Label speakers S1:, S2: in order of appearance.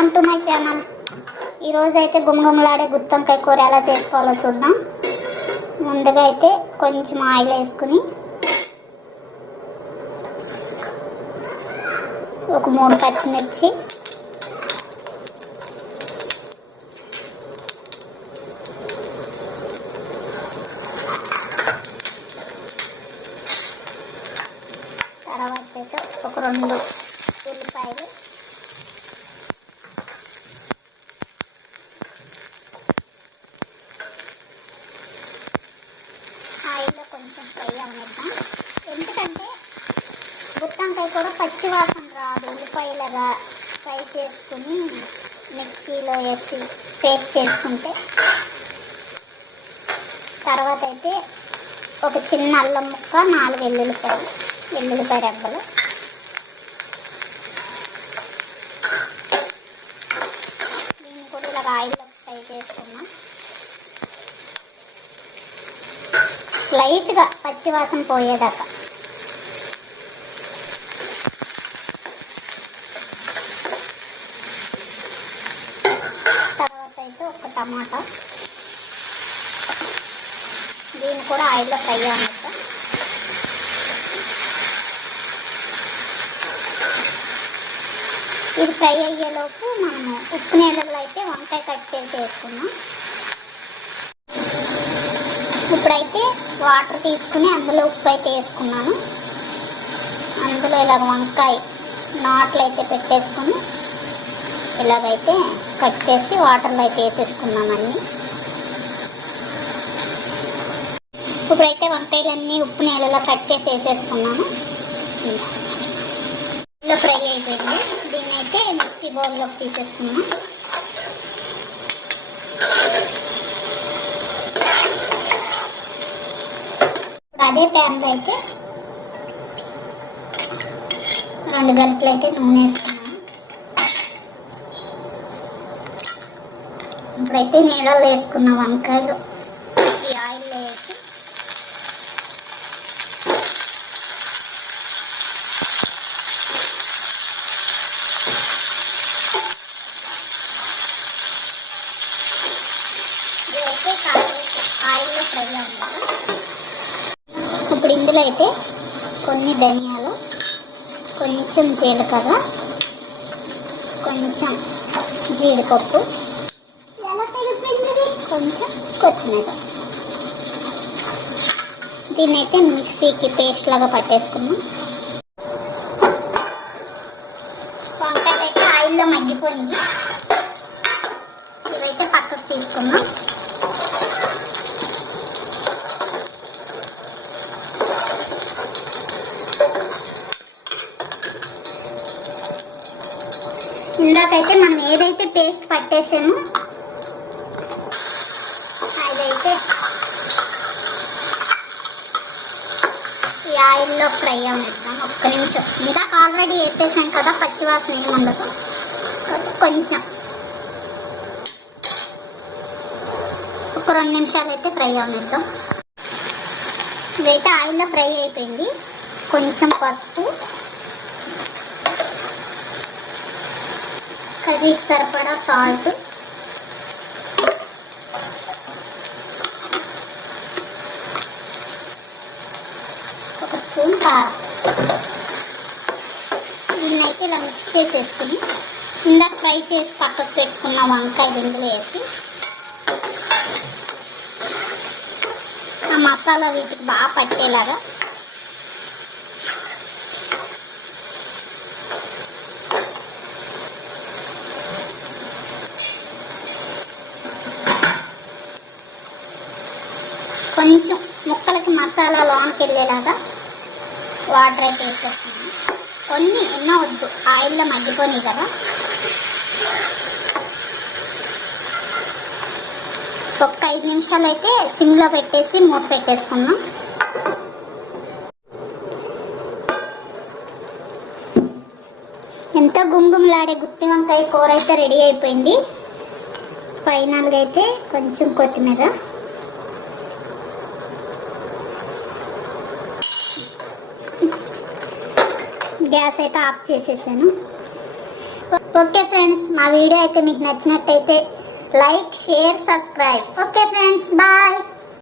S1: Welcome to my channel. ఈరోజు అయితే గుమగుమలాడే గుత్తంకాయ కూర ఎలా చేసుకోవాలో చూద్దాం. ముందుగా అయితే కొంచెం ఆయిల్ వేసుకుని ఒక మూడు పచ్చిమిర్చి తర్వాత అయితే ఒక రెండు ఉల్లిపాయలు ఆయిల్లో కొంచెం ఫ్రై అవనిద్దాం ఎందుకంటే గుత్తంకాయ కూడా పచ్చి వాసన రాదు. ఉల్లిపాయలుగా ఫ్రై చేసుకుని మిక్సీలో వేసి పేస్ట్ చేసుకుంటే తర్వాత అయితే ఒక చిన్న అల్లం ముక్క నాలుగు వెల్లుల్లిపాయలు వెల్లుల్లిపాయ రెబ్బలు. దీన్ని కూడా ఇలా ఆయిల్లో ఫ్రై చేసుకున్నాం లైట్గా పచ్చివాసం పోయేదాకా. తర్వాత అయితే ఒక టమాటా. దీన్ని కూడా ఆయిల్లో ఫ్రై అవ్వనిస్తాం ఇది ఫ్రై అయ్యేలోపు మనము ఉప్పు నీళ్ళలో అయితే వంకాయ కట్ చేసి వేసుకున్నాం ఇప్పుడైతే వాటర్ తీసుకుని అందులో ఉప్పు అయితే వేసుకున్నాను. అందులో ఇలాగ వంకాయ నాట్లు అయితే పెట్టేసుకుని ఇలాగైతే కట్ చేసి వాటర్లో అయితే వేసేసుకున్నాం అన్నీ. ఇప్పుడైతే వంకాయలన్నీ ఉప్పు నీళ్ళలో కట్ చేసి వేసేసుకున్నాను. ఇలా ఫ్రై అయిపోయింది. దీన్ని అయితే మిక్సీ బౌల్లోకి తీసేసుకున్నాను. అదే ప్యాన్లో అయితే రెండు గంటలు అయితే నూనె వేసుకున్నాను. ఇప్పుడైతే నీడలు వేసుకున్న వంకాయలు ఈ ఆయిల్లో వేసి ఆయిల్లో ఫ్రై అవ్వాలి ఇందులో అయితే కొన్ని ధనియాలు కొంచెం జీలకర్ర కొంచెం జీడిపప్పు కొంచెం కొత్తిమీర. దీన్ని అయితే మిక్సీకి పేస్ట్ లాగా పట్టేసుకున్నాం వంకాయలు అయితే ఆయిల్లో మగ్గిపోయింది. ఇవైతే పక్కకు తీసుకున్నాం ఇందాకైతే మనం ఏదైతే పేస్ట్ పట్టేసామో అదైతే ఈ ఆయిల్లో ఫ్రై అవనిస్తాం ఒక్క నిమిషం. ఇందాక ఆల్రెడీ వేపేసాం కదా పచ్చివాసన ఏమి ఉండదు. కొంచెం. ఒక రెండు నిమిషాలు అయితే ఫ్రై అవనిద్దాం ఇదైతే ఆయిల్లో ఫ్రై అయిపోయింది. కొంచెం పసుపు. కర్రీకి సరిపడా సాల్ట్. ఒక స్పూన్ కారం. దీన్నైతే అయితే ఇలా మిక్స్ చేసేసుకుని ఇందాక ఫ్రై చేసి పక్కకు పెట్టుకున్న వంకాయ ఇందులో వేసి ఆ మసాలా వీటికి బాగా పట్టేలాగా కొంచెం ముక్కలకి మసాలా లోనికి వెళ్ళేలాగా వాటర్ అయితే వేసేస్తున్నాను. కొన్ని ఎన్నో వద్దు ఆయిల్లో మగ్గిపోయినాయి కదా. ఒక్క ఐదు నిమిషాలు అయితే సిమ్లో పెట్టేసి మూత పెట్టేసుకుందాం. ఎంతో గుమ్గుమలాడే గుత్తి వంకాయ కూర అయితే రెడీ అయిపోయింది. ఫైనల్గా అయితే కొంచెం కొత్తిమీర. గ్యాస్ అయితే ఆఫ్ చేసేసాను. ఓకే ఫ్రెండ్స్ మా వీడియో అయితే మీకు నచ్చినట్టయితే like share subscribe. Okay friends bye.